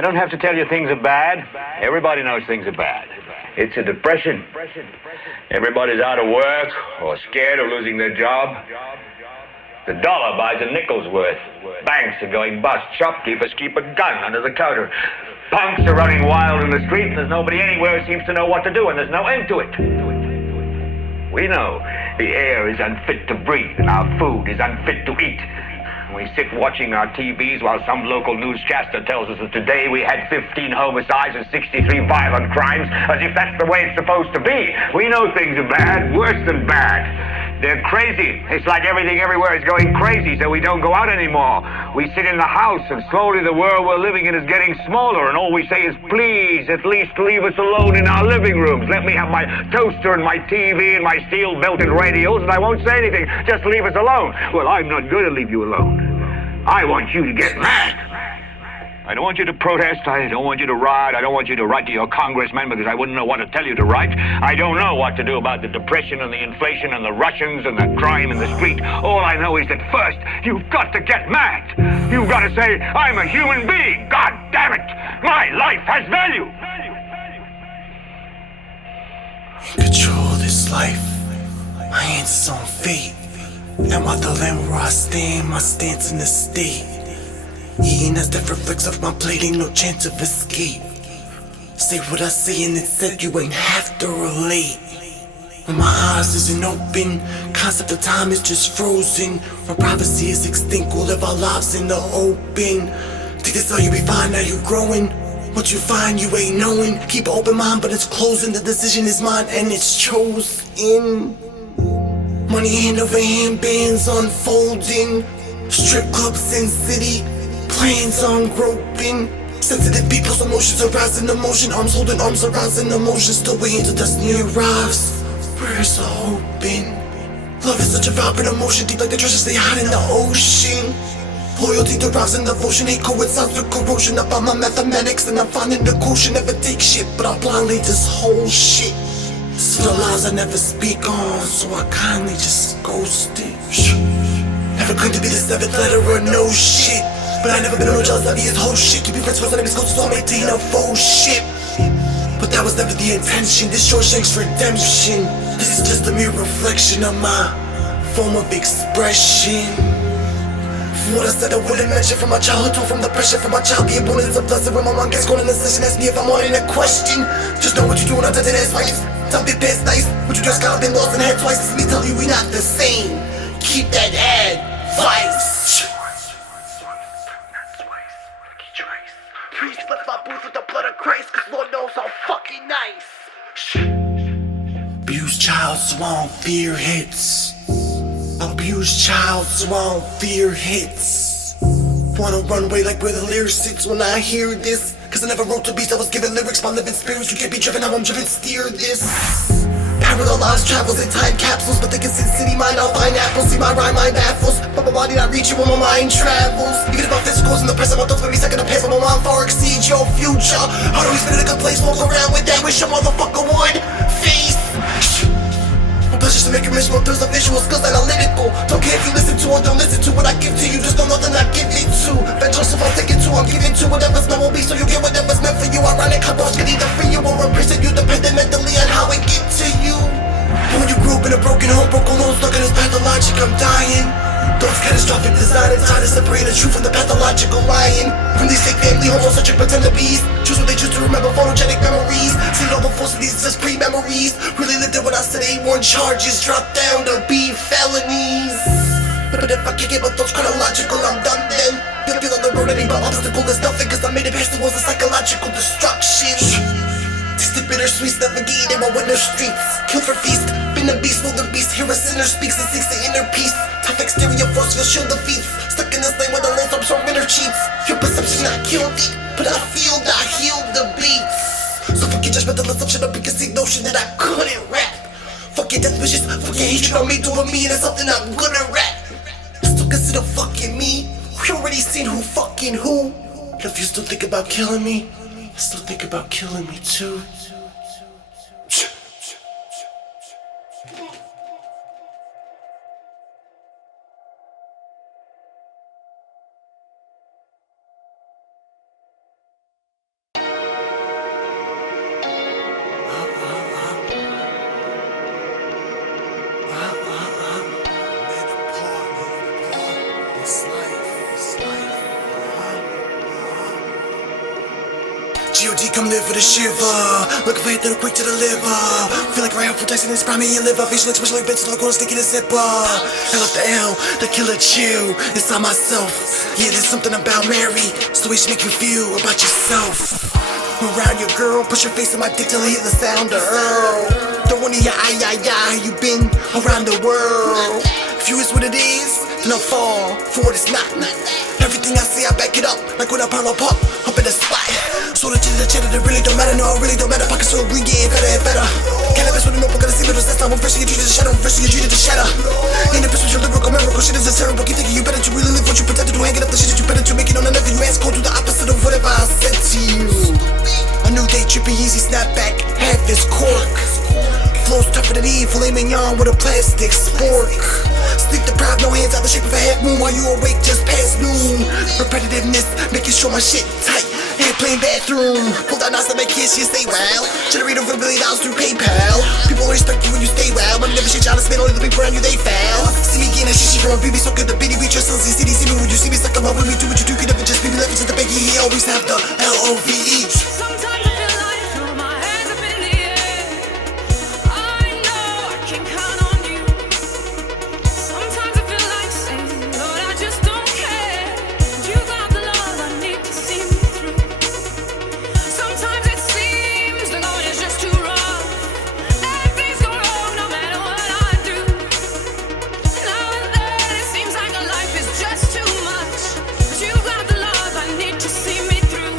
I don't have to tell you things are bad. Everybody knows things are bad. It's a depression. Everybody's out of work or scared of losing their job. The dollar buys a nickel's worth. Banks are going bust. Shopkeepers keep a gun under the counter. Punks are running wild in the street, and there's nobody anywhere who seems to know what to do, and there's no end to it. We know the air is unfit to breathe, and our food is unfit to eat. We sit watching our TVs while some local newscaster tells us that today we had 15 homicides and 63 violent crimes, as if that's the way it's supposed to be. We know things are bad, worse than bad. They're crazy. It's like everything everywhere is going crazy, so we don't go out anymore. We sit in the house, and slowly the world we're living in is getting smaller, and all we say is, please, at least leave us alone in our living rooms. Let me have my toaster and my TV and my steel-belted radios, and I won't say anything. Just leave us alone. Well, I'm not going to leave you alone. I want you to get mad. I don't want you to protest. I don't want you to riot. I don't want you to write to your congressman because I wouldn't know what to tell you to write. I don't know what to do about the depression and the inflation and the Russians and the crime in the street. All I know is that first, you've got to get mad. You've got to say, I'm a human being. God damn it. My life has value. Control this life. My hands is on fate. And while the land where I stand, my stance in the state. Eating as different flicks off my plate, ain't no chance of escape. Say what I say and it said you ain't have to relate. When my eyes isn't open, concept of time is just frozen. When privacy is extinct, we'll live our lives in the open. Think that's how you be fine, now you growing. What you find, you ain't knowing. Keep an open mind, but it's closing. The decision is mine and it's chosen. Money hand over hand, bands unfolding. Strip clubs in city, plans on groping. Sensitive people's emotions arousing emotion. Arms holding arms arousing emotions. Still waiting till destiny arrives. Prayers are open. Love is such a vibrant emotion, deep like the treasures they hide in the ocean. Loyalty derives in devotion, hate coincides with corrosion. I found my mathematics and I'm finding the quotient. Never take shit, but I blindly just hold shit. Still lies I never speak on, so I kindly just ghosted. Never claimed to be the seventh letter or no shit, but I never been on no jealous, heavy as whole shit. To be friends with enemies close, so I maintain a faux shit. But that was never the intention, this Shawshank's redemption. This is just a mere reflection of my form of expression. From what I said I wouldn't mention, from my childhood to from the pressure from my child being born is a blessing. When my mom gets going in the session, ask me if I'm wanting a question. Just know what you're doing under today's life. Tell me pants nice, but you just got been lost in the head twice. It's me tell you we not the same. Keep that advice. Please bless my boots with the blood of Christ, cause Lord knows I'm fucking nice. Abused child, so fear hits. Abused child, so fear hits. Wanna run away like where the lyrics sits when I hear this. Cause I never wrote to beats, I was given lyrics by living spirits. You can't be driven, how I'm driven, steer this. Parallel lives, travels in time capsules, but they can sit city mind, I'll find apples. See my rhyme, mind baffles, but my body not reach you when my mind travels. Even if my physical's in the present, my thoughts may be second to pass, but my mind far exceeds your future. I'd always been in a good place, walk around with that, wish a motherfucker would face. Pleasures to make a mission, there's a visual skills analytical. Don't care if you listen to or don't listen to what I give to you, just know nothing I give it to. Bet Joseph I'll take it to, I'm giving to whatever's meant will be, so you get whatever's meant for you. Ironic how boss can either free you or imprison you, depending mentally on how it get to you. When you grew up in a broken home, broke alone, stuck in this pathologic, I'm dying. Those catastrophic design and try to separate the truth from the pathological lying. From these fake family homocentric pretend to bees, choose what they choose to remember, photogenic memories. See it all before, so these just pre-memories. Really lived it when I said A1 charges, dropped down to B felonies. But if I can't get my thoughts chronological, I'm done then. You'll feel on the road anything but obstacle is nothing, cause I made it past the walls of psychological destruction. Tasted bittersweets, navigated my winter streets. Kill for feast, been a beast, will the beast. Hear a sinner speaks and seeks the inner peace. Tough exterior force will shield defeats. Stuck in this lane where the lens arms from winter cheats. Your perception I killed it, but I feel that I healed the beats. So fuck your judgmental assumption or preconceived notion that I couldn't rap. Fuck your death wishes, fuck your hatred on me, doing me, and it's something I'm good at rap. Still consider fucking me. We already seen who fucking who. But if you still think about killing me, still think about killing me too. G.O.D. come live for the shiver. Looking for hit that'll quick to the liver. Feel like Ryan protecting this prime in your liver. Facial expression like Benson, like on a stick in a zipper. I left the L, the killer chill inside myself. Yeah, there's something about Mary. It's the way she make you feel about yourself. Around your girl, push your face in my dick till I hear the sound of Earl. Don't want to hear you been around the world. If you is what it is, then I'll fall for what it's not. Everything I say, I back it up. Like when I pop up in the spot. So the cheddar, that really don't matter. No, it really don't matter. Pockets so green, getting better and better. Cannabis with a notebook, gotta see little sense. I'm first you get treated to shadow, first you get treated to shatter. In the pursuit of lyrical miracle, shit is a terrible. Keep thinking you better to really live what you pretend to do. Hanging up the shit that you better to make it on another. You ask, go do the opposite of whatever I said to you. A new day, trippy, easy, snapback, have this cork. Flows tougher than evil, aiming on with a plastic spork. Sleep deprived, no hands out the shape of a half moon while you awake just past noon. Repetitiveness, making sure my shit tight. Airplane bathroom, pull down knots to make kids, you stay well. Generate over $1 billion through PayPal. People only respect you when you stay well. Money never shit, y'all spend only the people around you, they fail. See me getting that shit from a BB, so good the bitty. We trust LCD, see me when you see me, stuck in love with me. Do what you do, could never just be left to the bank. He always have the LOVE. Sometimes I feel like throw my hands up in the air. I know I can count on you. Sometimes I feel like saying, Lord, I just don't care. You got the love I need to see me through. Sometimes it seems the going is just too rough, and things go wrong no matter what I do. Now and then it seems like a life is just too much, but you got the love I need to see me through.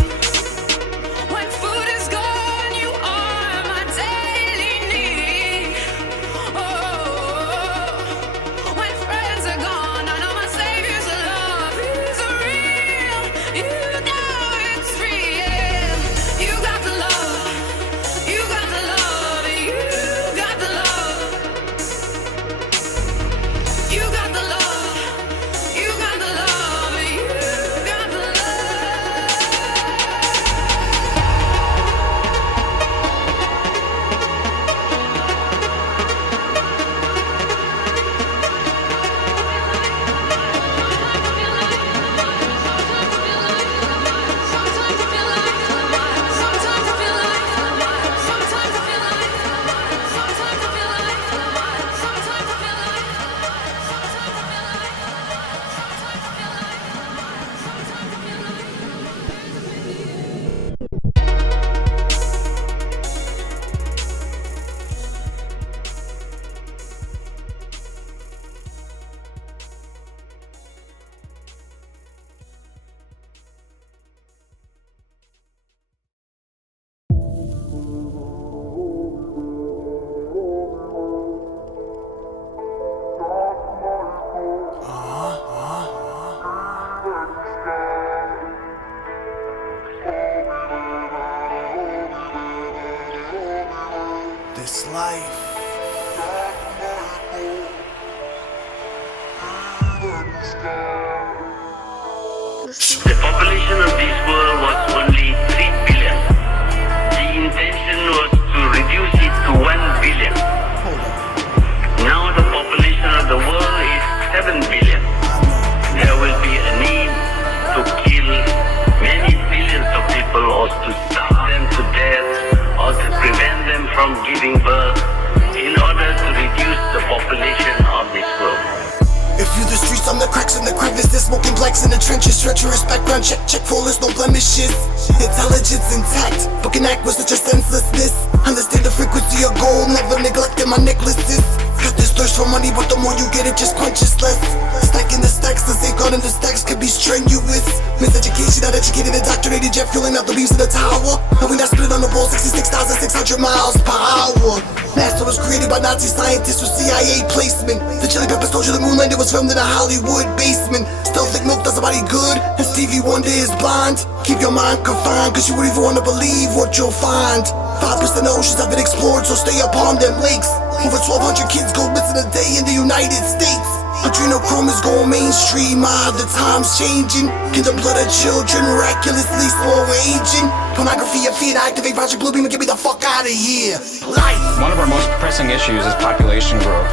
conscious, treacherous background check, flawless, no blemishes. Intelligence intact, but can act with such a senselessness. Understand the frequency of gold, never neglecting my necklaces. Got this thirst for money, but the more you get it, just quenches less. Stacking the stacks, the safeguard in the stacks could be strenuous. Miseducation, not educated, indoctrinated, jet fueling out the beams of the tower. And we not split on the ball, 66,600 miles per hour. NASA was created by Nazi scientists with CIA placement. The Chili Peppers told you the moon landing was filmed in a Hollywood basement. Still think milk does somebody good, and Stevie Wonder is blind. Keep your mind confined, cause you wouldn't even wanna believe what you'll find. 5% of oceans have been explored, so stay upon them lakes. Over 1,200 kids go missing a day in the United States. Adrenochrome is going mainstream, the time's changing. Get the blood of children miraculously slow aging. Pornography and fear to activate Project Bluebeam and get me the fuck out of here. Life. One of our most pressing issues is population growth.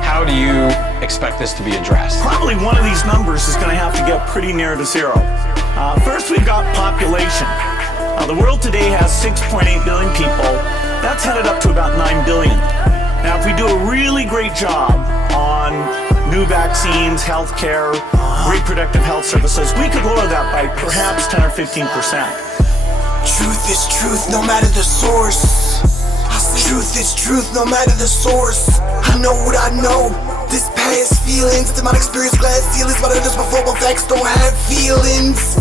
How do you expect this to be addressed? Probably one of these numbers is going to have to get pretty near to zero. First, we've got population. The world today has 6.8 billion people. That's headed up to about 9 billion. Now, if we do a really great job on new vaccines, healthcare, reproductive health services, we could lower that by perhaps 10 or 15%. Truth is truth, no matter the source. Truth is truth, no matter the source. I know what I know. This past feelings, to my experience, glass ceilings, but others before, but facts don't have feelings.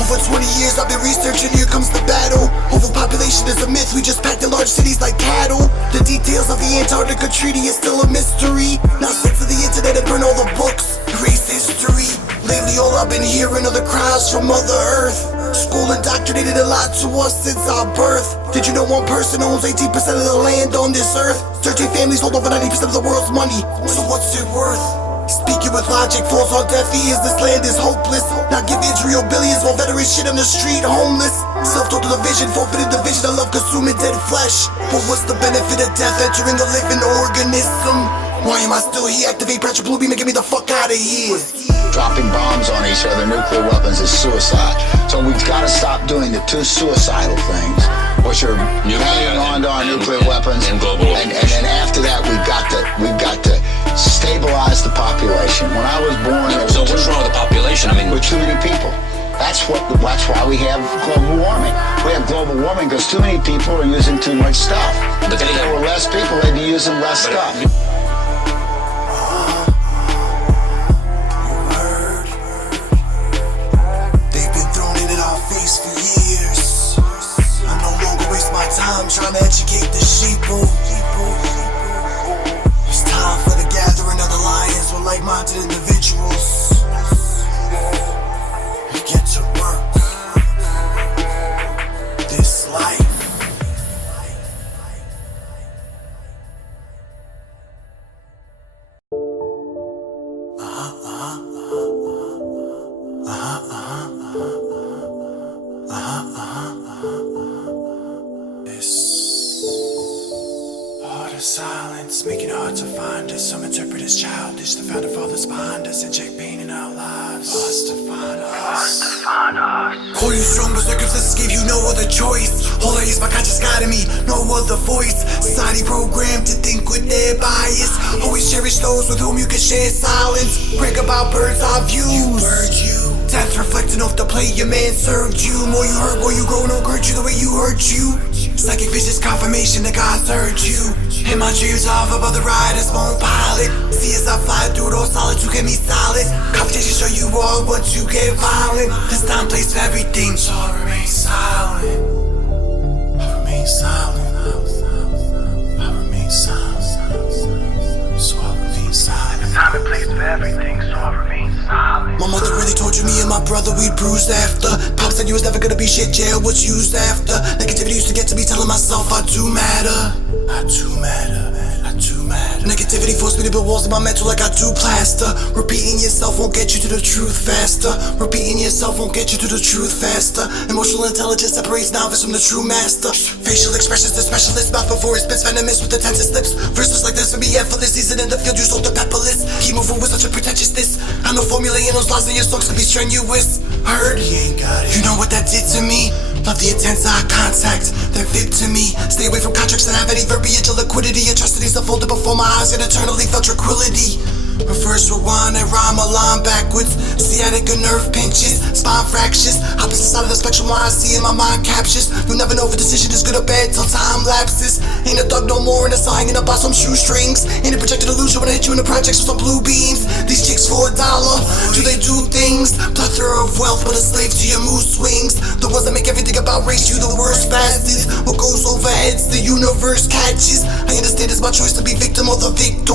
Over 20 years I've been researching, here comes the battle. Overpopulation is a myth, we just packed in large cities like cattle. The details of the Antarctica Treaty is still a mystery. Now sent to the internet and burn all the books, erase history. Lately all I've been hearing are the cries from Mother Earth. School indoctrinated a lot to us since our birth. Did you know one person owns 18% of the land on this earth? 13 families hold over 90% of the world's money, so what's it worth? Speaking with logic, falls on deaf ears, this land is hopeless. Now give Israel billions while veterans shit on the street homeless. Self-taught to the vision, forfeited the vision of love consuming dead flesh. But what's the benefit of death entering a living organism? Why am I still here? Activate Project Bluebeam and get me the fuck out of here. Dropping bombs on each other, nuclear weapons, is suicide. So we've got to stop doing the two suicidal things, which are hanging on to our nuclear weapons, and then after that we've got to stabilize the population. When I was born, so what's wrong with the population? I mean, with too many people. That's why we have global warming. We have global warming because too many people are using too much stuff. But if there were less people, they'd be using less stuff. I'm trying to educate the sheeple. It's time for the gathering of the lions with like-minded individuals. We get to work. This life. Silence, make it hard to find us. Some interpret as childish. The founding fathers behind us inject pain in our lives. Us to find us. Call you strong, but circumstances gave you no other choice. All I use my conscious guiding me, no other voice. Society programmed to think with their bias. Always cherish those with whom you can share silence. Break about birds' eye views. Death reflecting off the play your man served you. More you hurt, more you grow, no hurt you the way you hurt you. Psychic vision's confirmation that God's heard you. And my dreams are of other riders, won't pilot. See as I fly through those solids, you get me solid. Competition show you all what you get violent. This time place for everything, so I remain silent. I remain silent. I remain silent. So I remain silent. Time and place for everything, so I remain silent. My mother really told you me and my brother we'd bruised after. Pop said you was never gonna be shit, jail was used after. Negativity used to get to me telling myself I do matter. I do matter. Negativity forced me to build walls in my mental like I do plaster. Repeating yourself won't get you to the truth faster. Repeating yourself won't get you to the truth faster. Emotional intelligence separates novice from the true master. Facial expressions, the specialist, mouth before it spits venomous with the tensest lips. Verses like this would be effortless, season in the field, you sold the pepperless. Keep moving with such a pretentiousness. I know formulating those lines in your songs can be strenuous. Heard, he ain't got it. You know what that did to me? Love the intense eye contact, they're fit to me. Stay away from contracts that have any verbiage or liquidity. Atrocities unfolded before my eyes and eternally felt tranquility. Reverse rewind and rhyme a line backwards. Sciatica nerve pinches, spine fractures. Opposite side of the spectrum where I see in my mind captures. You'll never know if a decision is good or bad till time lapses. Ain't a thug no more and a sign hanging up by some shoestrings. Ain't a projected illusion when I hit you in the projects with some blue beams. These chicks for $1, do they do things? Plethora of wealth but a slave to your mood swings. The ones that make everything about race, you the worst bastards. What goes over heads, the universe catches. I understand it's my choice to be victim or the victor.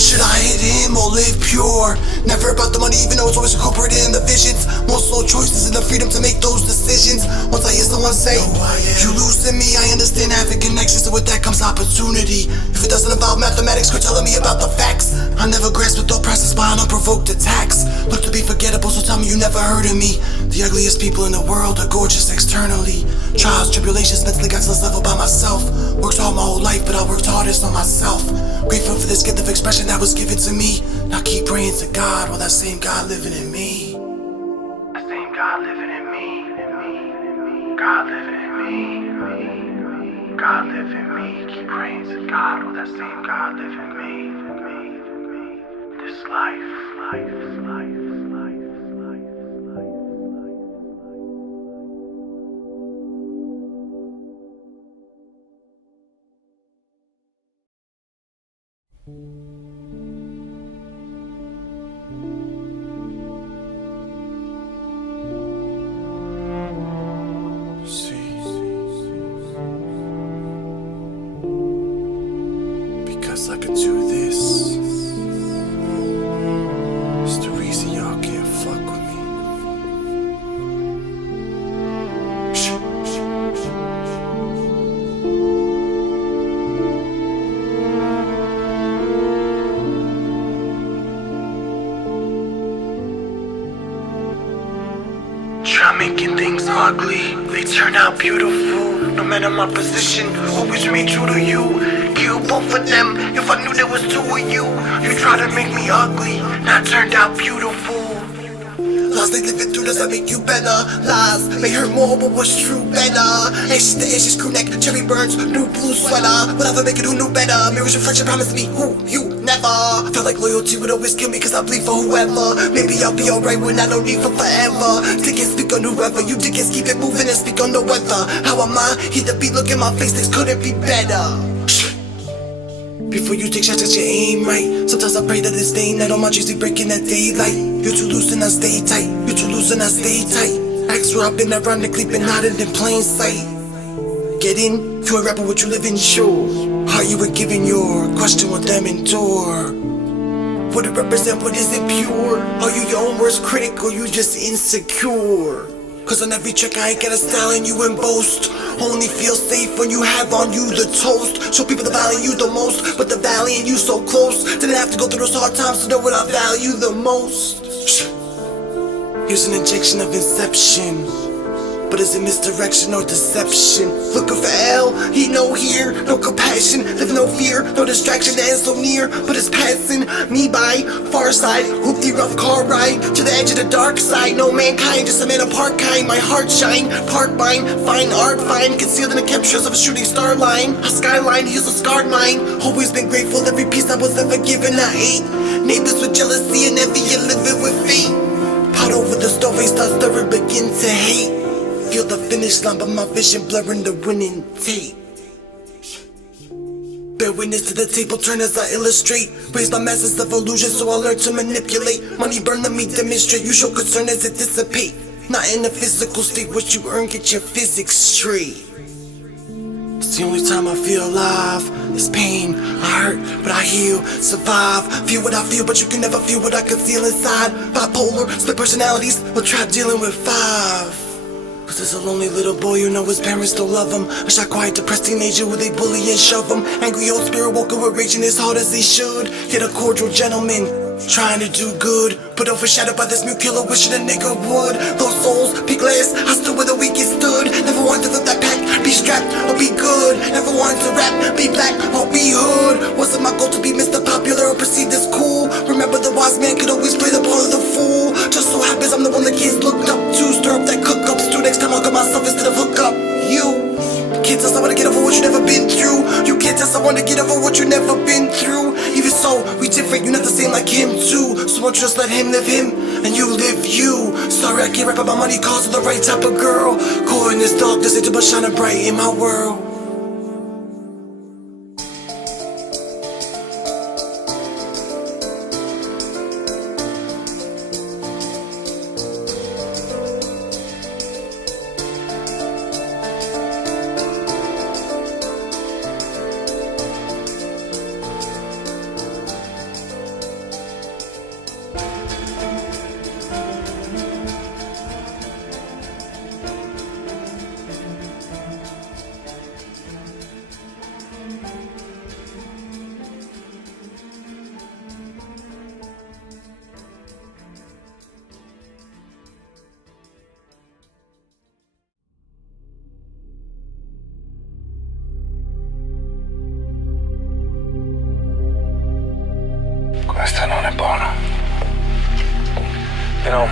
Should I hit him or live pure? Never about the money even though it's always incorporated in the visions. More slow choices and the freedom to make those decisions. Once I hear someone say, you lose to me, I understand having connections, so with that comes opportunity. If it doesn't involve mathematics, quit telling me about the facts. I never grasp the thought process by unprovoked attacks. Look to be forgettable, so tell me you never heard of me. The ugliest people in the world are gorgeous externally. Trials, tribulations, mentally got to this level by myself. Worked hard my whole life, but I worked hardest on myself. Grateful for this gift of expression that was given to me. Now keep praying to God while that same God living in me. That same God living in me. God living in me. God live in me. Keep praying to God while that same God live in me. This life. Because I could do this. It's the reason y'all can't fuck with me. Try making things ugly, they turn out beautiful. No matter my position, always remain true to you. Kill both of them if I knew there was two of you. You tried to make me ugly, now it turned out beautiful. Lies they living through, does that make you better? Lies may hurt more, but what's true better? Ashes to ashes, crew neck, cherry burns, new blue sweater. Whatever make it who knew better. Mirrors reflection promise me who you never. I felt like loyalty would always kill me cause I bleed for whoever. Maybe I'll be alright when I don't need for forever. Tickets speak on whoever, you tickets keep it moving and speak on the weather. How am I? Hit the beat, look in my face, this couldn't be better. Before you take shots, get your aim right. Sometimes I pray that it's staying night on my Tuesday breaking that daylight. You're too loose and I stay tight. You're too loose and I stay tight. Ask where I've been ironically been hiding in plain sight. Get in, if you're a rapper, what you live in, sure. How you were giving your question what them endure. What it represent, what is it pure? Are you your own worst critic or you just insecure? Cause on every trick I ain't got a style and you and boast. Only feel safe when you have on you the toast. Show people the value you the most, but the valley and you so close. Didn't have to go through those hard times to know what I value the most. Here's an injection of inception, but is it misdirection or deception? Looking for L, he no here, no compassion. Live no fear, no distraction, the end so near, but it's passing me by. Far side, hoop the rough car ride to the edge of the dark side. No mankind, just a man apart kind. My heart shine, park mine, fine art, fine. Concealed in the chemtrails of a shooting star line. A skyline heals a scarred mind. Always been grateful, every piece I was ever given I ate. Neighbors with jealousy and envy, you living with fate. Pot over the stove, ain't start stirring, begin to hate. Feel the finish line, but my vision blurring the winning tape. Bear witness to the table turn as I illustrate. Raise my masses of illusion so I learn to manipulate. Money burn, let me demonstrate. You show concern as it dissipate. Not in a physical state, what you earn, get your physics straight. It's the only time I feel alive. It's pain, I hurt, but I heal, survive. Feel what I feel, but you can never feel what I conceal inside. Bipolar, split personalities, or trap dealing with 5. Cause there's a lonely little boy who know his parents don't love him. A shy, quiet, depressed teenager who they bully and shove him. Angry old spirit walking with rage in his heart as he should. Yet a cordial gentleman, trying to do good, but overshadowed by this mute killer wishing a nigga would. Those souls, be glass, I stood where the weakest stood. Never wanted to flip that pack, be strapped or be good. Never wanted to rap, be black or be hood. Wasn't my goal to be Mr. Popular or perceived as cool. Remember the wise man could always play the part of the fool. Just so happens I'm the one the kids looked up to. Stir up that cook up stew, next time I'll cut myself instead of hook up you. Can't tell someone to get over what you never been through. You can't tell someone to get over what you never been through. Even so So we different, you not the same like him too. So won't you just let him live him, and you live you. Sorry I can't rap about money, cause of the right type of girl. Caught in this darkness, ain't too much shining bright in my world. Questa non è buona. You know,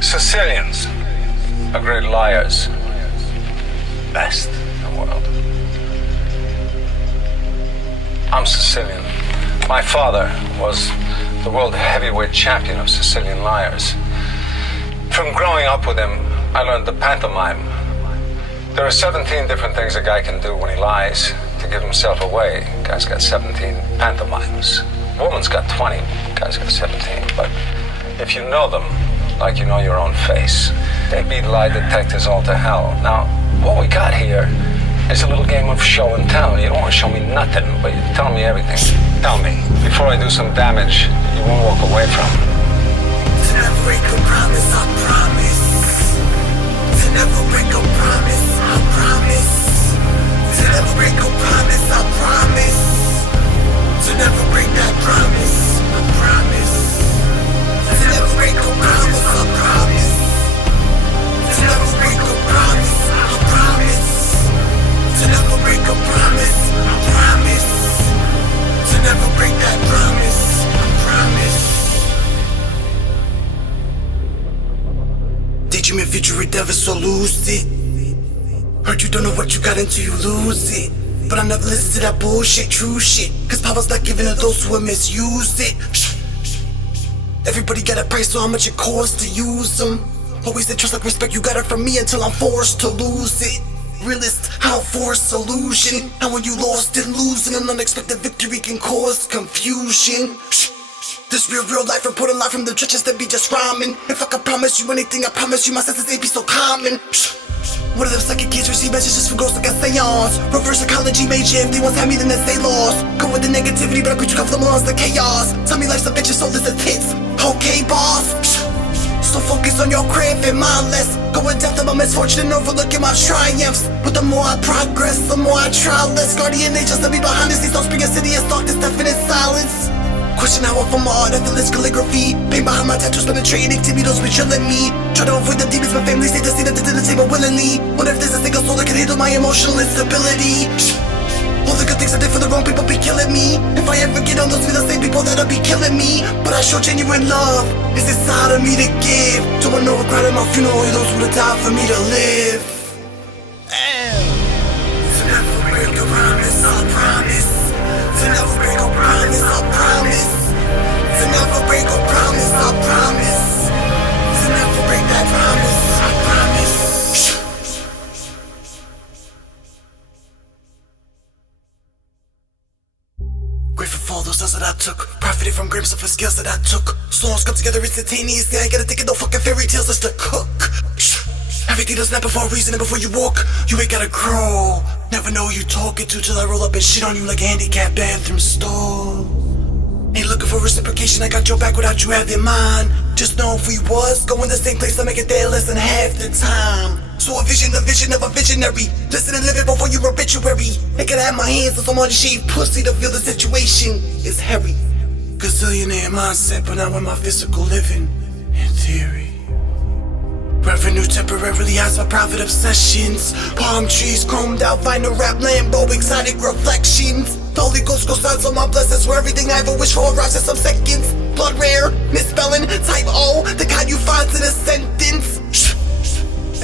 Sicilians are great liars. Best in the world. I'm Sicilian. My father was the world heavyweight champion of Sicilian liars. From growing up with him, I learned the pantomime. There are 17 different things a guy can do when he lies to give himself away. Guy's got 17 pantomimes. Woman's got 20. Guy's got 17. But if you know them, like you know your own face, they beat lie detectors all to hell. Now, what we got here is a little game of show and tell. You don't want to show me nothing, but you tell me everything. Tell me, before I do some damage, you won't walk away from. To never break a promise, I promise. To never break a promise, I promise. To never break a promise, I promise. To never break that promise, I promise. To never break a promise, I promise. To never break a promise, I promise. To never break a promise, I promise. To never break that promise, I promise. Did you mean future endeavor so lose it? Heard you don't know what you got until you lose it. But I never listen to that bullshit, true shit. Cause power's not given to those who have misused it. Everybody got a price, so how much it costs to use them. Always the trust like respect, you got it from me until I'm forced to lose it. Realist, how force illusion. And when you lost and losing, an unexpected victory can cause confusion. This real life reporting live from the churches that be just rhyming. If I could promise you anything, I promise you my senses ain't be so common. One of them psychic kids receive messages from ghosts like a seance. Reverse psychology major, if they once had me then they stay lost. Go with the negativity, but I preach you come from the the chaos. Tell me life's a bitch, so this is hits. Okay, boss. So focus on your craft and mindless. Go in depth of my misfortune and overlooking my triumphs. But the more I progress, the more I try less. Guardian angels to be behind the scenes, don't spring a city and stalk this definite silence. Question how I'm from art, effortless calligraphy. Pain behind my tattoos, penetrating to me, those be drilling me. Try to avoid the demons, my family stay to see that they didn't table willingly. What if there's a single soul that can handle my emotional instability? All the good things I did for the wrong people be killing me. If I ever get on those be the same people that'll be killing me. But I show genuine love, it's inside of me to give. Don't want no regret at my funeral, those who would die for me to live. To never break a promise, I promise. To never break a promise, I promise. To never break a promise, I promise. To never break that promise, I promise. Grateful for all those steps that I took. Profited from grapes of the skills that I took. Songs come together instantaneously. I ain't gotta think of no fucking fairy tales just to cook. Everything does happen for a reason, and before you walk, you ain't gotta crawl. Never know who you talking to till I roll up and shit on you like a handicapped bathroom stall. Ain't looking for reciprocation, I got your back without you having mine. Just know if we was going the same place, I make it there less than half the time. So a vision of a visionary. Listen and live it before your obituary. I could have my hands on some unshaved pussy to feel the situation is hairy. Gazillionaire mindset, but not with my physical living. In theory. Revenue temporarily has my private obsessions. Palm trees, chromed out, vinyl rap, Lambo, exotic reflections. The Holy Ghost goes out on my blessings, where everything I ever wish for arrives in some seconds. Blood rare, misspelling, type O, the kind you find in a sentence.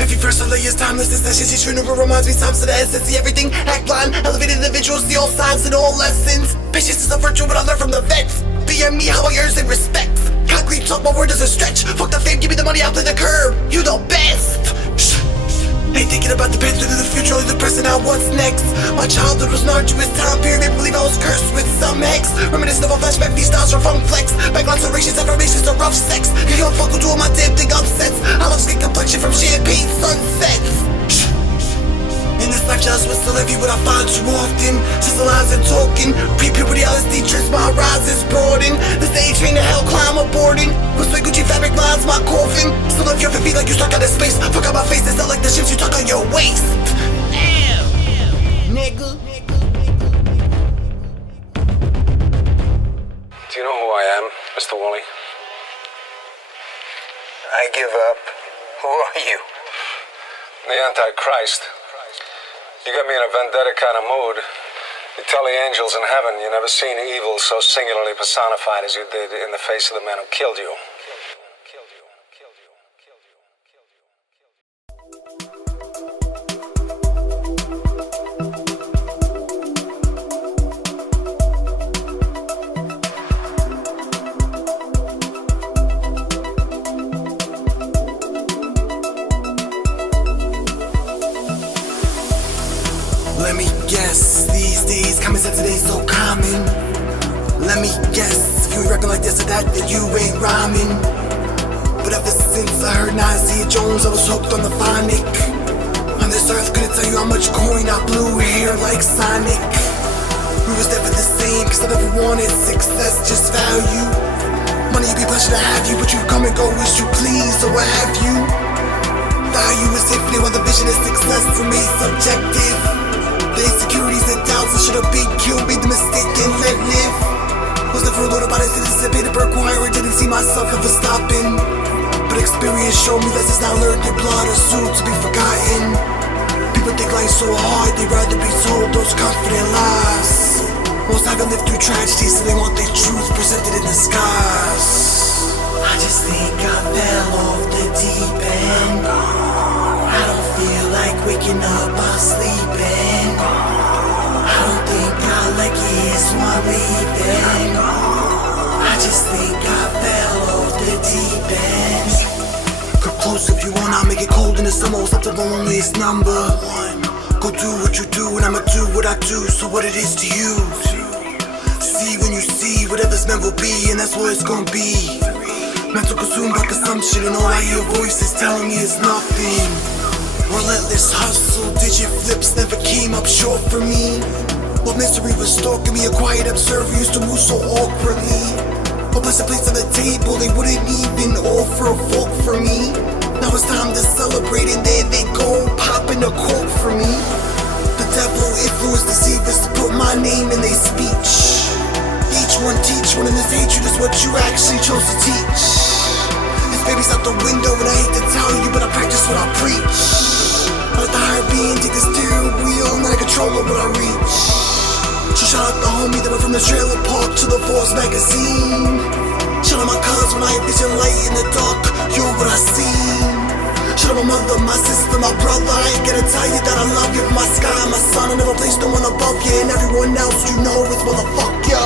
Every Universal layers, timeless, it's that shit she true reminds me times to the essence. See everything, act blind, elevated individuals, see all signs and all lessons. Patience is a virtue, but I learned from the vets. BM me how I earn and respect. Concrete talk, my word doesn't stretch. Fuck the fame, give me the money, I'll play the curb. You the best. Ain't thinking about the past, into the future, only the present, now what's next? My childhood was an arduous time period, made believe I was cursed with some ex. Reminiscent of a flashback, these styles are funk flex. Background serrations, affirmations to rough sex. You don't fuck with doing my damn thing upsets. I love skin complexion from champagne sunsets. In this life, just whistle every what I find too often. Sizzle and talking. Pre-puberty LSD trips, my horizons broaden. The stage train to hell, climb aboarding. With sweet Gucci fabric lines, my coffin. Still love your feet like you stuck out of space. Fuck out my face, it's not like the ships you tuck on your waist. Damn, nigga. Do you know who I am, Mr. Woolley? I give up. Who are you? The Antichrist. You got me in a vendetta kind of mood. You tell the angels in heaven you never seen evil so singularly personified as you did in the face of the man who killed you. Let me guess, these days, common sense today so common. Let me guess, if you rapping like this or that, then you ain't rhyming. But ever since I heard Nasir Jones, I was hooked on the phonic. On this earth, couldn't tell you how much coin I blew here like Sonic. We was never the same, cause I never wanted success, just value. Money would be a pleasure to have you, but you come and go as you please, so what have you? Value is infinite, while the vision is success for me subjective. The insecurities and doubts, I should've been killed, made the mistake and let live. Was never alone about it, anticipated, required, didn't see myself ever stopping. But experience showed me lessons not learned in blood or soon to be forgotten. People think life's so hard, they'd rather be told those confident lies. Most haven't lived through tragedy, so they want their truth presented in the skies. I just think I fell off the deep end. I don't feel like waking up, I'm sleeping. I don't think I like it, so I'm leaving. I just think I fell off the deep end. Come close if you want, I'll make it cold in the summer. What's up the loneliest number one? Go do what you do, and I'ma do what I do. So what it is to you? See when you see whatever's meant will be, and that's what it's gonna be. Mental consumed by consumption, and all I hear voices telling me is nothing. Relentless hustle, digit flips never came up short for me. While misery was stalking me, a quiet observer used to move so awkwardly. A blessed place on the table, they wouldn't even offer a fork for me. Now it's time to celebrate, and there they go, popping a cork for me. The devil influenced deceivers to put my name in their speech. Each one teach one, and this hatred is what you actually chose to teach. This baby's out the window, and I hate to tell you, but I practice what I preach. I let the higher being take the steering wheel, and then I control what I reach. So shout out the homie that went from the trailer park to the Force magazine. Shout out my cuz when I envision light in the dark, you're what I see. Shout out my mother, my sister, my brother, I ain't gonna tell you that I love you. My sky, my sun, I never placed no one above you. And everyone else you know is motherfucker.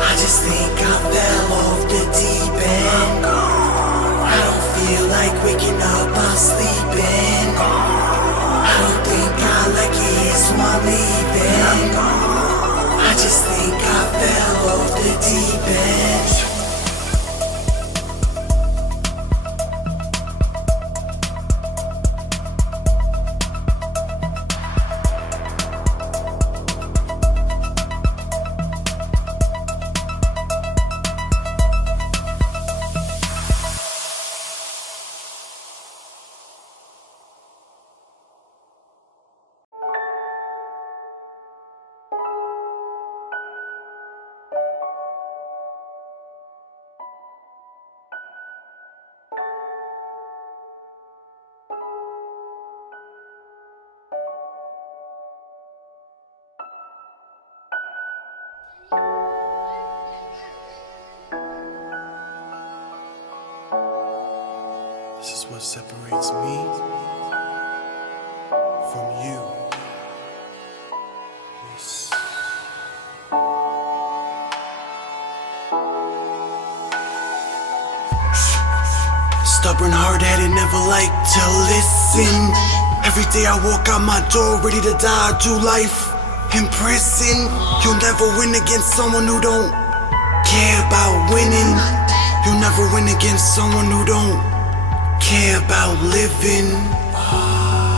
I just think I fell off the deep end. I don't feel like waking up, I'm sleeping. I don't think I like it, so I'm leaving. I just think I fell off the deep end. is what separates me from you. Yes. Stubborn, hard-headed, never like to listen. Every day I walk out my door, ready to die, do life in prison. You'll never win against someone who don't care about winning. You'll never win against someone who don't care about living.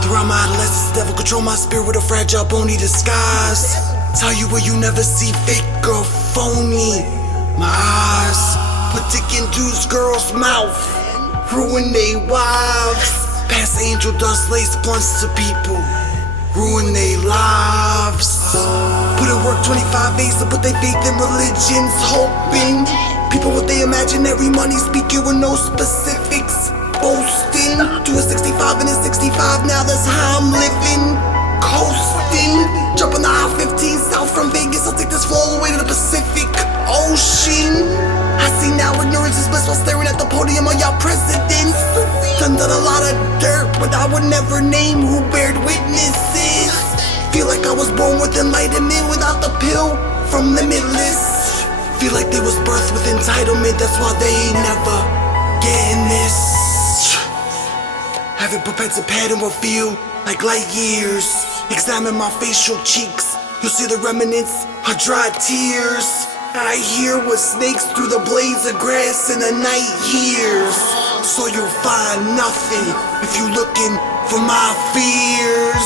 Throughout my adolescence, devil control my spirit with a fragile, bony disguise. Tell you what you never see, fake or phony. My eyes put dick in dudes' girls' mouth, ruin they wives. Pass angel dust, lace blunts to people, ruin they lives. Put in work 25 days to put their faith in religions, hoping people with their imaginary money speaking with no specifics, boasting. Do a 65 and a 65, now that's how I'm living, coasting. Jump on the I-15 south from Vegas, I'll take this fall all the way to the Pacific Ocean. I see now ignorance is bliss while staring at the podium of y'all presidents. Done a lot of dirt, but I would never name who bared witnesses. Feel like I was born with enlightenment without the pill from Limitless. Feel like they was birthed with entitlement, that's why they ain't never getting this. Haven't perpetual pattern will feel like light years. Examine my facial cheeks, you'll see the remnants of dry tears. I hear what snakes through the blades of grass in the night hears. So you'll find nothing if you looking for my fears.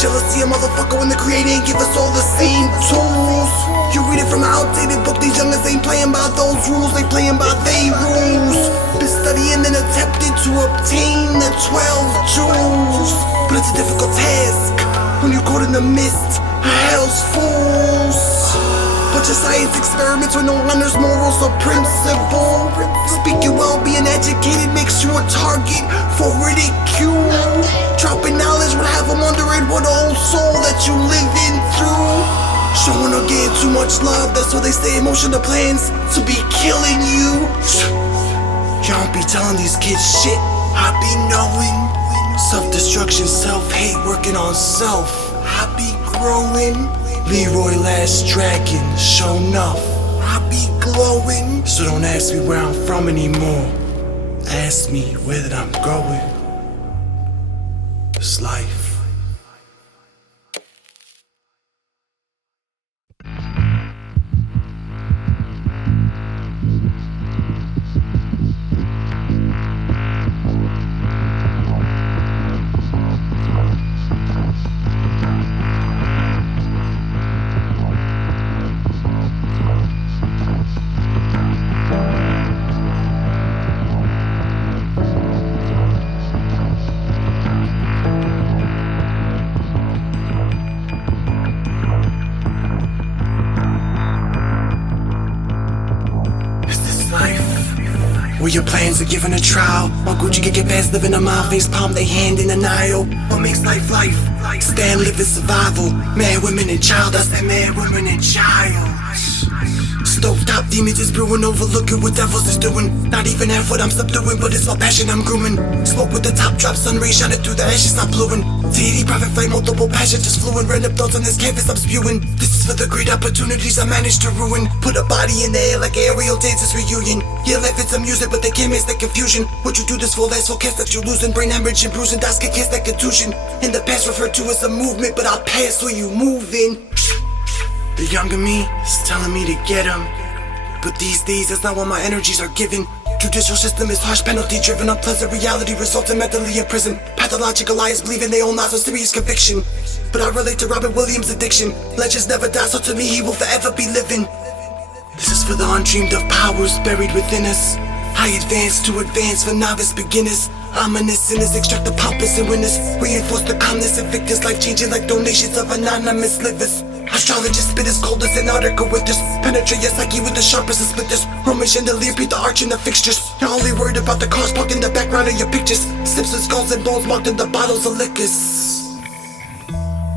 Jealousy a motherfucker when the creator ain't give us all the same tools. You read it from an outdated book, these youngins ain't playing by those rules, they playing by they rules. Been studying and attempted to obtain the 12 jewels, but it's a difficult task when you're caught in the mist of hell's fools. Bunch of science experiments with no honors, morals, or principle. Speaking well, being educated makes you a target for ridicule. Dropping knowledge would have them wondering what old soul that you living through. Showing or getting too much love, that's why they stay in motion, the plans to be killing you. Y'all don't be telling these kids shit, I be knowing. Self-destruction, self-hate, working on self, I be growing. Leroy Last Dragon, show enough, I be glowing. So don't ask me where I'm from anymore, ask me where that I'm going. It's life. Where your plans are given a trial, while Gucci can get past living a mile, face palm, they hand in denial. What makes life life? Stand, live, is survival. Man, women, and child, I said man, women, and child. Stovetop demons is brewing, overlooking what devils is doing. Not even half what I'm subduing, but it's my passion I'm grooming. Smoke with the top drop, sun rays shining through the ashes, not bluing. TD, private flame, multiple passion, just fluent. Random thoughts on this canvas, I'm spewing. This is for the great opportunities I managed to ruin. Put a body in the air like aerial dances reunion. Yeah, life it's amusing, but they can't miss the confusion. What you do this for, that's for cast that you losing. Brain hemorrhage and bruising, dots can kiss that contusion. In the past referred to as a movement, but I'll pass where you moving. The younger me is telling me to get 'em, but these days that's not what my energies are given. Judicial system is harsh, penalty driven. Unpleasant reality resulting mentally in prison. Pathological liars believing they own lives with serious conviction. But I relate to Robin Williams' addiction. Legends never die, so to me he will forever be living. This is for the undreamed of powers buried within us. I advance to advance for novice beginners. Ominous sinners extract the pompous and winners. Reinforce the calmness and victors, life changing like donations of anonymous livers. Astrologists spit as cold as Antarctica winters. Penetrate your psyche with the sharpest of splinters. Roman chandelier beat the arch in the fixtures. You're only worried about the cars parked in the background of your pictures. Sips with skulls and bones marked in the bottles of liquors.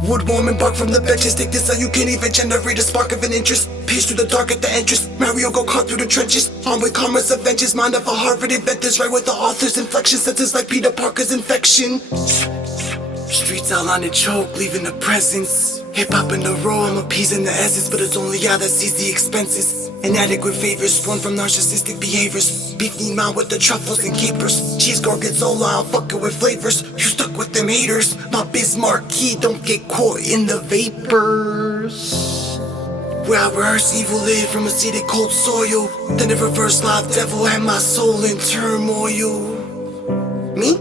Wood warm and bark from the benches. Take this out, you can't even generate a spark of an interest. Pierce through the dark at the entrance. Mario go caught through the trenches. On with commerce adventures. Mind of a Harvard inventors. Right with the author's inflection. Sentences like Peter Parker's infection. Streets outlined and choke, leaving the presence. Hip-hop in the raw, I'm appeasing the essence. But it's only I that sees the expenses. Inadequate favors, spawn from narcissistic behaviors. Beef need mine with the truffles and capers. Cheese gorgonzola, I'm fucking with flavors. You stuck with them haters. My Bismarck key, don't get caught in the vapors. Where I rehearse evil live from a seated cold soil. Then the reverse live devil had my soul in turmoil. Me?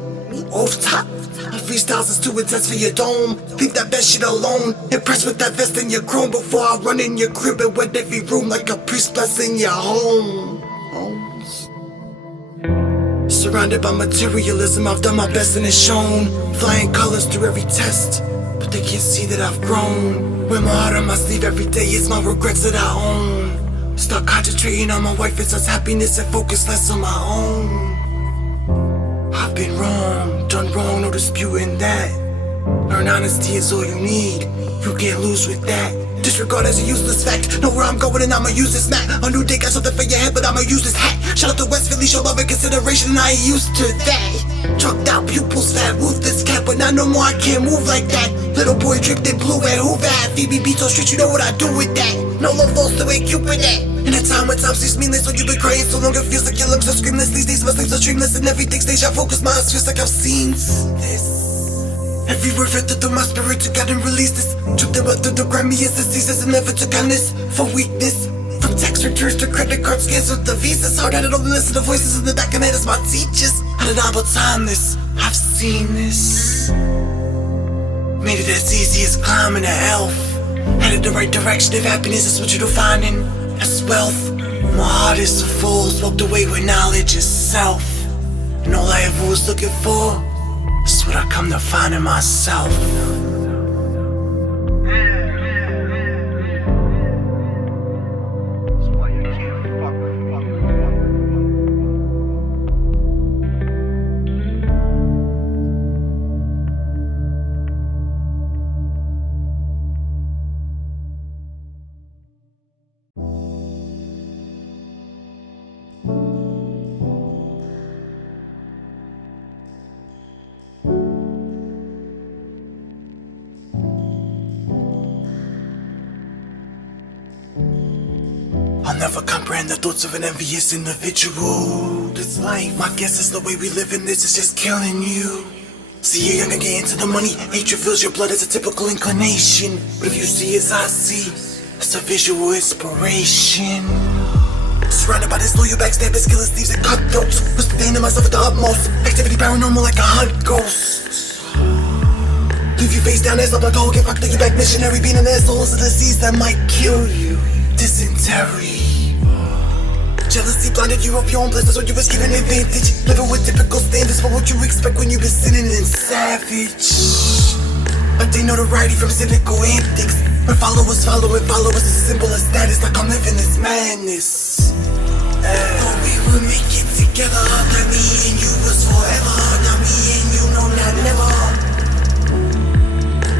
Off top. My freestyles is too intense for your dome. Leave that best shit alone. Impressed with that vest in your chrome before I run in your crib and wet every room like a priest blessing your home. Surrounded by materialism, I've done my best and it's shown. Flying colors through every test, but they can't see that I've grown. Wear my heart on my sleeve every day, it's my regrets that I own. Start concentrating on my wife, it's us happiness and focus less on my own. I've been wrong, done wrong, no disputing that. Learn honesty is all you need, you can't lose with that. Disregard as a useless fact, know where I'm going and I'ma use this map. A new day got something for your head, but I'ma use this hat. Shout out to West Philly, show love and consideration, and I ain't used to that. Trucked out pupils, fat, ruthless cat, but not no more, I can't move like that. Little boy dripped in blue at Hoover at Phoebe beat so street, you know what I do with that. No love lost the way Cupid at. In a time when time seems meaningless, when you've been crying so long, it feels like your lungs are screamless. These days my sleeps are dreamless, and everything stays I focus, my eyes feels like I've seen this. Every word filtered through my spirit to God and release this. Tripped about through the grimiest diseases and never took kindness for weakness. From tax returns to credit card scans with the visas. Hard headed, only listen to voices in the back of my head as my teachers. How did I but timeless? I've seen this. Made it as easy as climbing an elf. Headed the right direction if happiness is what you're defining as wealth. My heart is so full, walked away with knowledge is self. And all I ever was looking for, that's what I come to find in myself. I'll never comprehend the thoughts of an envious individual. This life, my guess is the way we live in this is just killing you. See, you're young and get into the money. Hatred fills your blood as a typical inclination. But if you see as I see, it's a visual inspiration. Surrounded by this loyal backstabbers, killers, thieves, and cutthroats. Sustaining myself at the utmost. Activity paranormal like a hunt ghost. Leave you face down, ass up like a get fucked, take you back missionary. Being an asshole is a disease that might kill you. Dysentery. Jealousy blinded you of your own bliss, that's what you was given advantage. Living with typical standards, but what you expect when you been sinning and savage. But they notoriety from cynical antics. When followers follow it, followers is a symbol of status, like I'm living this madness. Thought we would make it together, not me and you was forever. Not me and you, no, not never.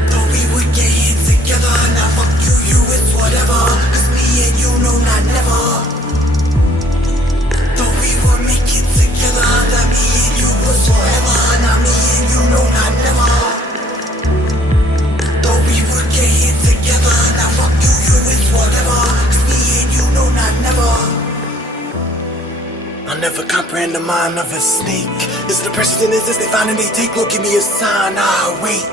Thought we would get here together, now fuck you, you, it's whatever. Cause me and you, no, not never. Thought we would make it together, not me and you was forever. Not me and you, no, not never. Thought we would get here together, now fuck you, you, it's whatever. Cause me and you, no, not never. I'll never comprehend the mind of a snake. Is it the precedent, is this they find and they take? Look, give me a sign, I wait.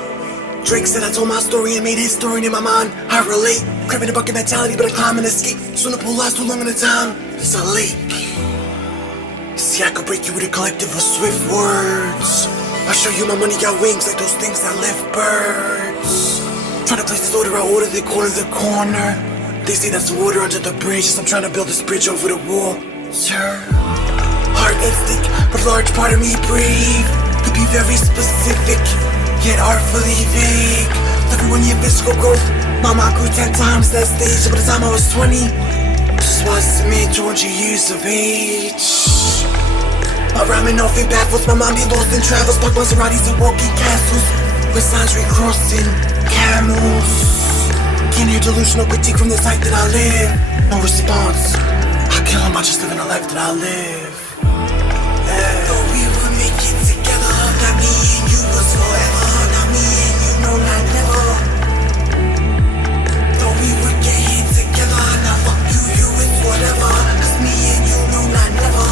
Drake said I told my story and made his story in my mind. I relate, craving a bucket mentality, but I climb and escape. Soon the pool lasts too long in the time, it's a lake. See, I could break you with a collective of swift words. I'll show you my money got wings like those things that lift birds. Trying to place this order, I order the corner to the corner. They say that's the water under the bridge, as I'm trying to build this bridge over the wall. Sir, heart instinct, but a large part of me brave. To be very specific, yet artfully vague. Living 1 year physical growth, mama grew 10 times that stage. By the time I was 20, just was mid-20 years of age. My rhyming often baffles, my mind be lost in travels. Park Maseratis and walking castles, with signs recrossing animals. Can't hear delusional critique from the site that I live. No response. I kill him, I just live in the life that I live. Though we would make it together, not me and you was forever. Not me and you, no, not never. Though we would get hit together, now fuck you, you, it's whatever. Cause me and you, no, not never.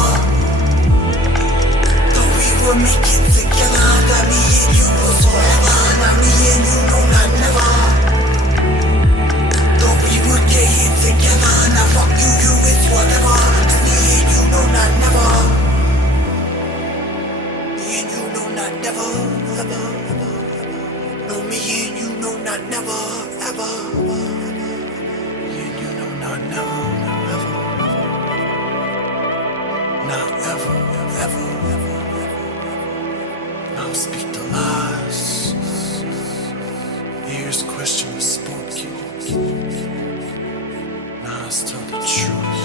Though we would make it together, not me and you was forever. Not me and you, no, not never. Though we would get hit together, now fuck you, you, it's whatever. Cause me and you, no, not never. Me and you, no, not never, ever, ever. No, me and you, no, not never, ever. Me and you, no, not never, ever, not ever, ever, ever. Now speak the lies. Here's question was spoken. Now let's tell the truth.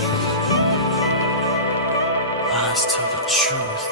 Lies tell the truth.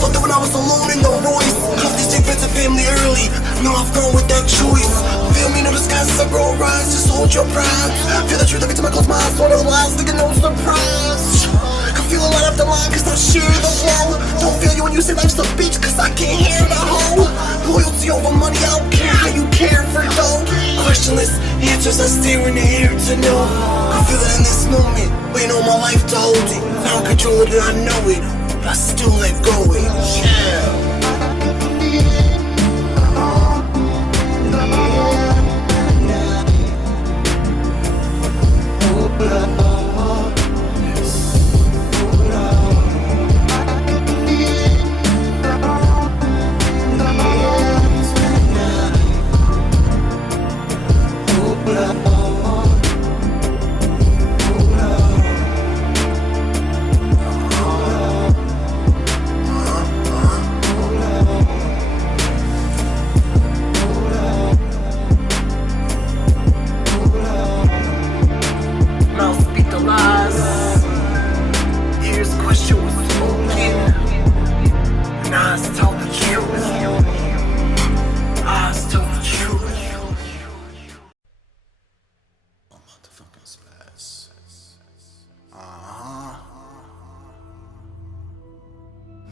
Fucked up when I was alone in the voice. Cuffed these big friends and family early. No, I've gone with that choice. Feel me, no disguises, I grow rise. Just hold your pride. Feel the truth every time I close my eyes. One of the lies, thinking no surprise. Can feel a lot after line, cause I share the woe. Don't feel you when you say life's a bitch, cause I can't hear the hoe. Loyalty over money, I don't care how you care for dough. Questionless answers, I stare in the air to know. I feel it in this moment, waiting on my life to hold it. I don't control it and I know it, but I still let go of it. Yeah.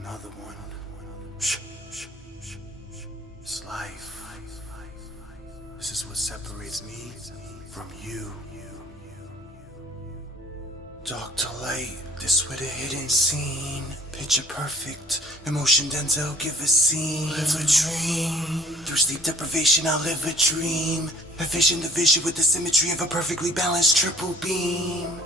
Another one. It's life. This is what separates me from you. Dark to light, this with a hidden scene. Picture perfect, emotion Denzel give a scene. Live a dream, through sleep deprivation I live a dream. Envision the vision with the symmetry of a perfectly balanced triple beam.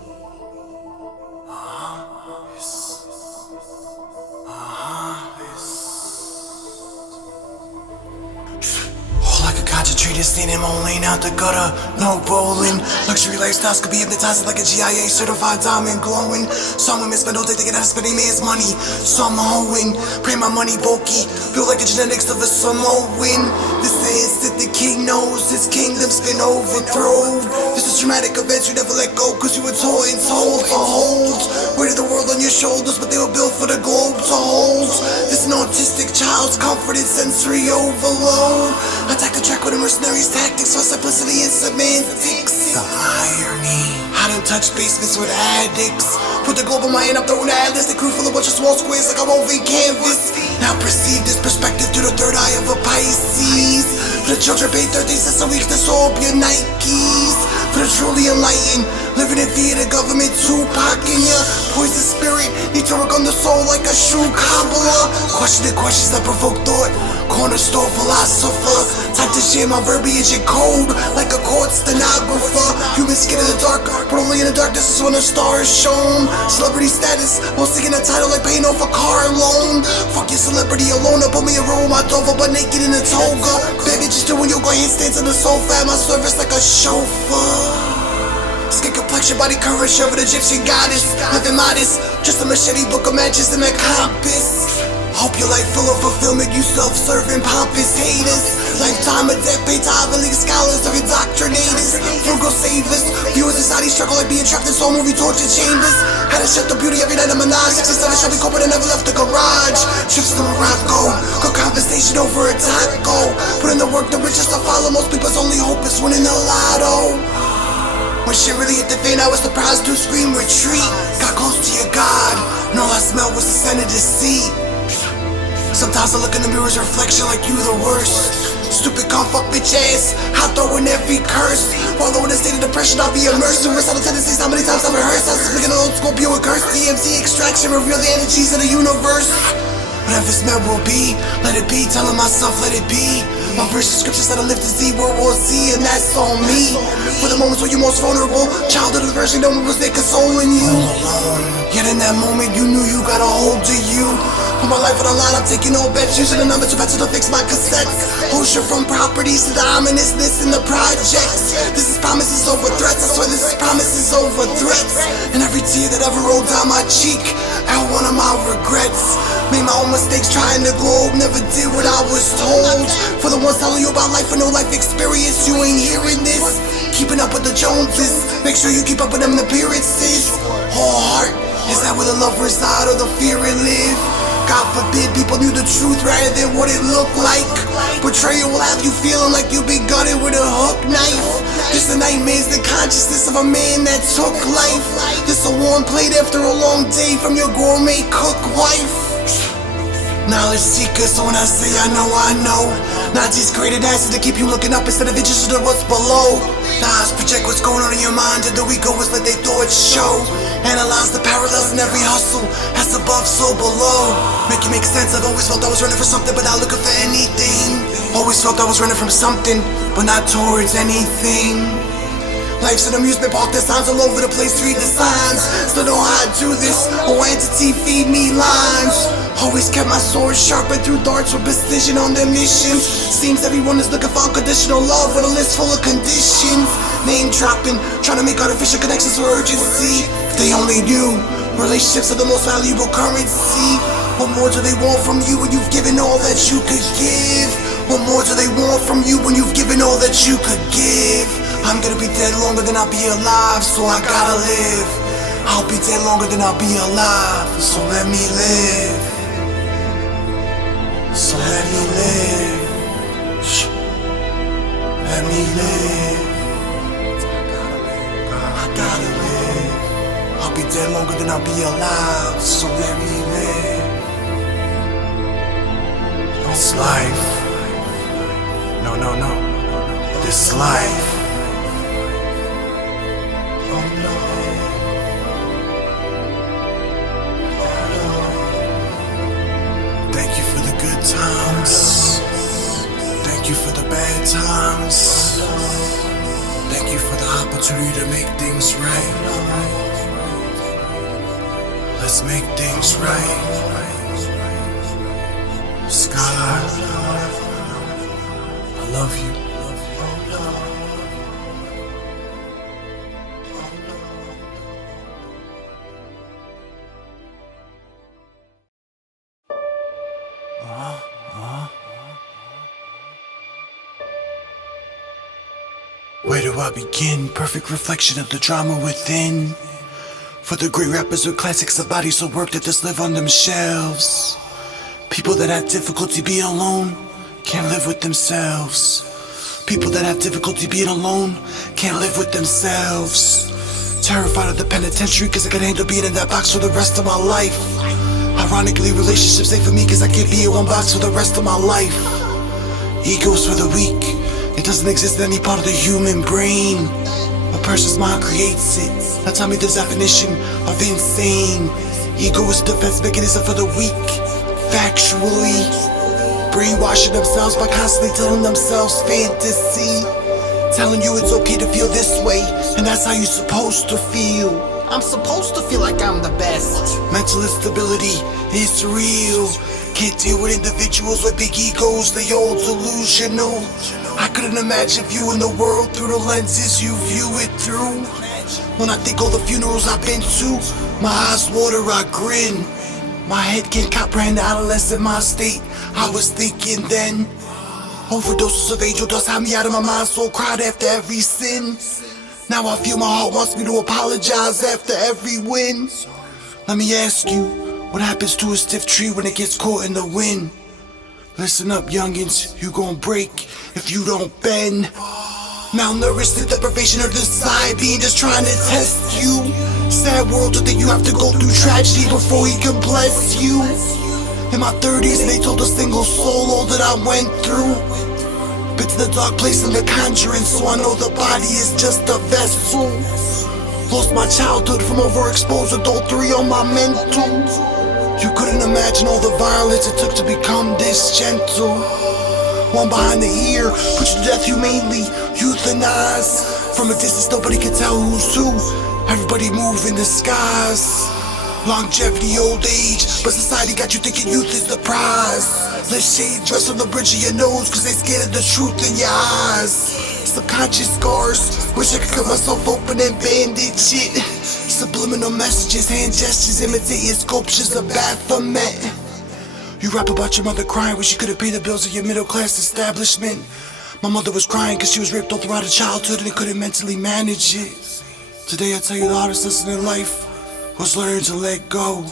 Concentrated, staying in my own lane, out the gutter, no bowling. Luxury lifestyles could be hypnotizing like a GIA certified diamond glowing. Some women spend all day thinking how to spend a man's money. Some hoeing, pray my money bulky, feel like the genetics of a Samoan. This is that the king knows his kingdom's been overthrown. This is traumatic events you never let go, cause you were told and told to hold. Weight of the world on your shoulders, but they were built for the globe to hold. This an autistic child's comfort and sensory overload. Attack the track with a mercenary's tactics, for simplicity and semantics. The irony, I done touch basements with addicts. Put the globe on my hand, I'm throwing the atlas. The crew full of bunch of small squares like I'm over canvas. Now perceive this perspective through the third eye of a Pisces. For the children paid 13 cents a week to solve your Nikes. For the truly enlightened, living in fear of the government, Tupac in ya. Poison spirit, need to work on the soul like a shoe cobbler. Question the questions that provoke thought. Corner store philosopher, type to share my verbiage in code like a court stenographer. Human skin in the dark, but only in the darkness is when a star is shown. Celebrity status, while seeking a title like paying off a car loan. Fuck your celebrity alone, put me in a room, my dover, but naked in a toga. Baggage is doing yoga handstands in the sofa, at my service like a chauffeur. Skin complexion, body courage, of an Egyptian goddess. Living modest, just a machete, book of matches, and a compass. Hope your life full of fulfillment, you self-serving pompous haters. Lifetime of debt, paid to Ivy League scholars or indoctrinators. Frugal savers, viewers society struggle like being trapped in soul movie torture chambers. Had to shut the beauty every night of Menage. 67 shall be corporate and never left the garage. Trips to Morocco, good conversation over a taco. Put in the work, the richest to follow. Most people's only hope is winning the lotto. When shit really hit the fan, I was surprised to scream retreat. Got close to your God, and all I smelled was the scent of deceit. Sometimes I look in the mirror's reflection like you the worst. Stupid cunt, fuck bitch ass, I throw in every curse. While in a state of depression, I'll be immersed in recital tendencies. How many times I've rehearsed? I was speaking an old school pure curse. DMT extraction, reveal the energies of the universe. Whatever smell will be, let it be, telling myself let it be. My verse descriptions that I live to see World War Z, and that's on me. For the moments when you're most vulnerable, childhood of the version, no one was there consoling you. All alone, yet in that moment you knew you got a hold to you. Put my life on the line, I'm taking no bets, using the number 2 pencil to fix my cassettes. Ocean from properties to the ominousness in the projects. This is promises over threats, I swear this is promises over threats. And every tear that ever rolled down my cheek, out one of my regrets. Made my own mistakes trying to globe, never did what I was told. For the ones telling you about life with no life experience, you ain't hearing this. Keeping up with the Joneses, make sure you keep up with them appearances. Whole heart, is that where the love reside or the fear it live? God God forbid people knew the truth rather than what it looked like. Betrayal will have you feeling like you've been gutted with a hook knife. This a nightmare is the consciousness of a man that took life. This a warm plate after a long day from your gourmet cook wife. Knowledge seeker, so when I say I know. Nazis created acid to keep you looking up instead of interested in what's below. Lies project what's going on in your mind, and the ego is let they thoughts show. Analyze the parallels in every hustle, as above, so below. Make it make sense, I've always felt I was running for something, but not looking for anything. Always felt I was running from something, but not towards anything. Life's an amusement park, there's signs all over the place, read the signs. Still know how I do this, oh entity feed me lines. Always kept my sword sharp and threw darts with precision on their missions. Seems everyone is looking for unconditional love with a list full of conditions. Name dropping, trying to make artificial connections for urgency. If they only knew, relationships are the most valuable currency. What more do they want from you when you've given all that you could give? What more do they want from you when you've given all that you could give? I'm gonna be dead longer than I'll be alive, so I gotta live. I'll be dead longer than I'll be alive, so let me live. So let me live. Let me live. I gotta live. I'll be dead longer than I'll be alive, so let me live. This life. No. This life. Thank you for the good times. Thank you for the bad times. Thank you for the opportunity to make things right. Let's make things right. Sky, I love you. Where do I begin? Perfect reflection of the drama within. For the great rappers with classics of bodies so work that just live on them shelves. People that have difficulty being alone can't live with themselves. People that have difficulty being alone can't live with themselves. Terrified of the penitentiary cause I can handle being in that box for the rest of my life. Ironically, relationships ain't for me cause I can't be in one box for the rest of my life. Ego's for the weak. It doesn't exist in any part of the human brain. A person's mind creates it. Now tell me the definition of insane. Ego is a defense mechanism for the weak. Factually, brainwashing themselves by constantly telling themselves fantasy. Telling you it's okay to feel this way, and that's how you're supposed to feel. I'm supposed to feel like I'm the best. Mental instability is real. Can't deal with individuals with big egos, they all delusional. I couldn't imagine viewing the world through the lenses you view it through. When I think all the funerals I've been to, my eyes water, I grin. My head can't comprehend the adolescent mind state I was thinking then. Overdoses of angel dust had me out of my mind, so I cried after every sin. Now I feel my heart wants me to apologize after every win. Let me ask you, what happens to a stiff tree when it gets caught in the wind? Listen up, youngins, you gon' break if you don't bend. Malnourished, the deprivation of the side being just trying to test you. Sad world to think you have to go through tragedy before he can bless you. In my 30s, they told a single soul all that I went through. Been to the dark place in the conjuring, so I know the body is just a vessel. Lost my childhood from overexposed adultery on my mental. You couldn't imagine all the violence it took to become this gentle. One behind the ear, put you to death humanely, euthanize. From a distance nobody can tell who's who, everybody move in the skies. Longevity, old age, but society got you thinking youth is the prize. Let shade dress on the bridge of your nose cause they scared of the truth in your eyes. Subconscious scars, wish I could cut myself open and bandage it. Subliminal messages, hand gestures, imitating sculptures of Baphomet. You rap about your mother crying when she couldn't pay the bills of your middle class establishment. My mother was crying cause she was raped all throughout her childhood and couldn't mentally manage it. Today I tell you the hardest lesson in life was learning to let go.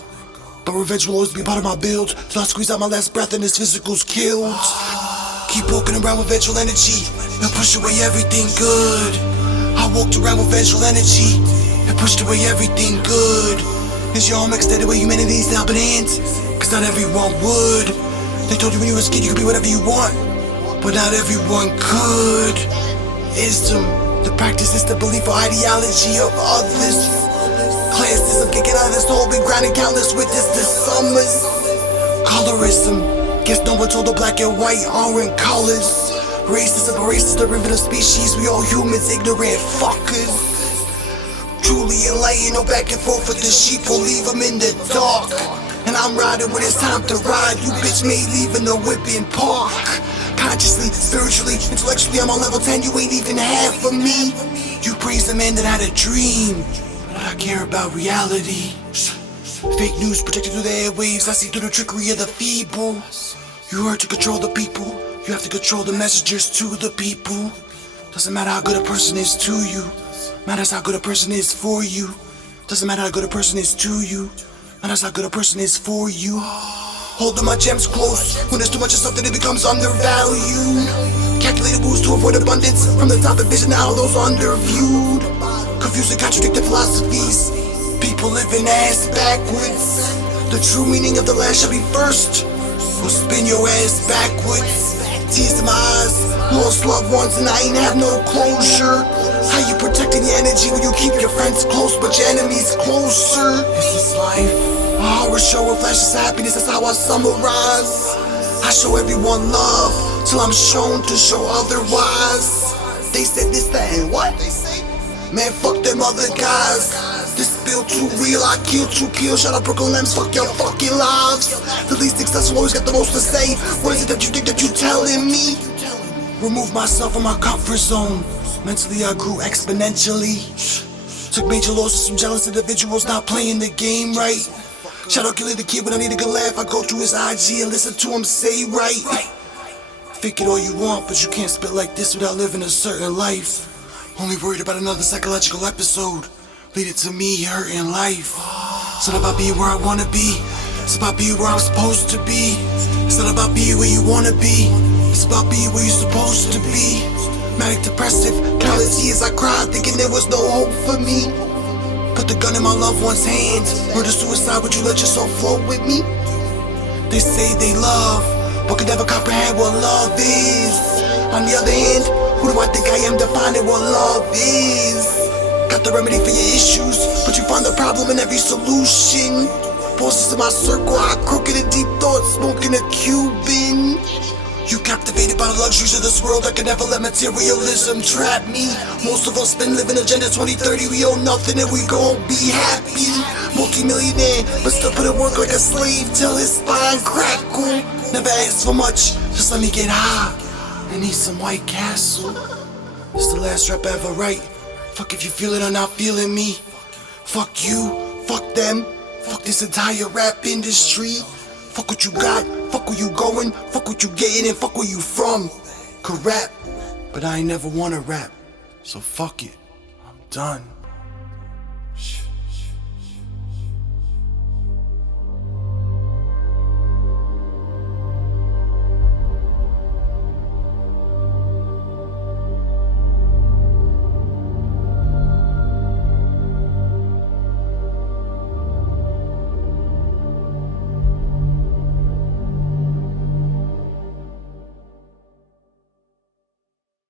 But revenge will always be part of my build, till I squeeze out my last breath and this physical's killed. Keep walking around with vengeful energy and push away everything good. I walked around with vengeful energy and pushed away everything good. Is your home extended where humanity's now been hands? Cause not everyone would. They told you when you was a kid you could be whatever you want, but not everyone could. Ism, the practice is the belief or ideology of others. Classism, kicking out of this hole, been grinding countless witness this summers. Colorism, guess no one told the black and white aren't colors. Racism, a racist derivative species, we all humans, ignorant fuckers. Truly enlightened, no back and forth with the sheep, will leave them in the dark. And I'm riding when it's time to ride, you bitch made leaving the whipping park. Consciously, spiritually, intellectually, I'm on level 10, you ain't even half of me. You praise a man that had a dream, but I care about reality. Fake news projected through the airwaves, I see through the trickery of the feeble. You are to control the people, you have to control the messengers to the people. Doesn't matter how good a person is to you, matters how good a person is for you. Doesn't matter how good a person is to you, matters how good a person is for you. Holding my gems close, when there's too much of something it becomes undervalued. Calculated moves to avoid abundance, from the top of vision to how those underviewed. Confused and contradicting philosophies, people living ass backwards. The true meaning of the last shall be first, will spin your ass backwards. Tears in my eyes, lost loved ones and I ain't have no closure. How you protecting your energy when you keep your friends close but your enemies closer? Is this life? A horror show with flashes of happiness, that's how I summarize. I show everyone love, till I'm shown to show otherwise. They said this, that, and what? Man, fuck them other guys. This spill too real, I kill to kill. Shout out Brooklyn Lambs, fuck your fucking lives. The least successful always got the most to say. What is it that you think that you telling me? Remove myself from my comfort zone. Mentally I grew exponentially. Took major losses from jealous individuals not playing the game right. Shout out Gilly the kid when I need a good laugh. I go through his IG and listen to him say right. Fake it all you want, but you can't spit like this without living a certain life. Only worried about another psychological episode, leading to me hurting life. It's not about being where I wanna be, it's about being where I'm supposed to be. It's not about being where you wanna be, it's about being where you're supposed to be. Manic depressive, countless years I cried thinking there was no hope for me. Put the gun in my loved one's hands, murder suicide, would you let your soul float with me? They say they love, but can never comprehend what love is. On the other hand, who do I think I am defining what love is? Got the remedy for your issues, but you find the problem in every solution. Bosses in my circle, I crooked and deep thoughts, smoking a Cuban. You captivated by the luxuries of this world that can never let materialism trap me. Most of us been living Agenda 2030, we own nothing and we gon' be happy. Multi-millionaire, but still put in work like a slave till his spine crackle. Never ask for much, just let me get high and eat some White Castle. It's the last rap I ever write. Fuck if you feel it or not feeling me. Fuck you, fuck them, fuck this entire rap industry. Fuck what you got, fuck where you going, fuck what you getting and fuck where you from. Could rap, but I ain't never wanna rap, so fuck it, I'm done.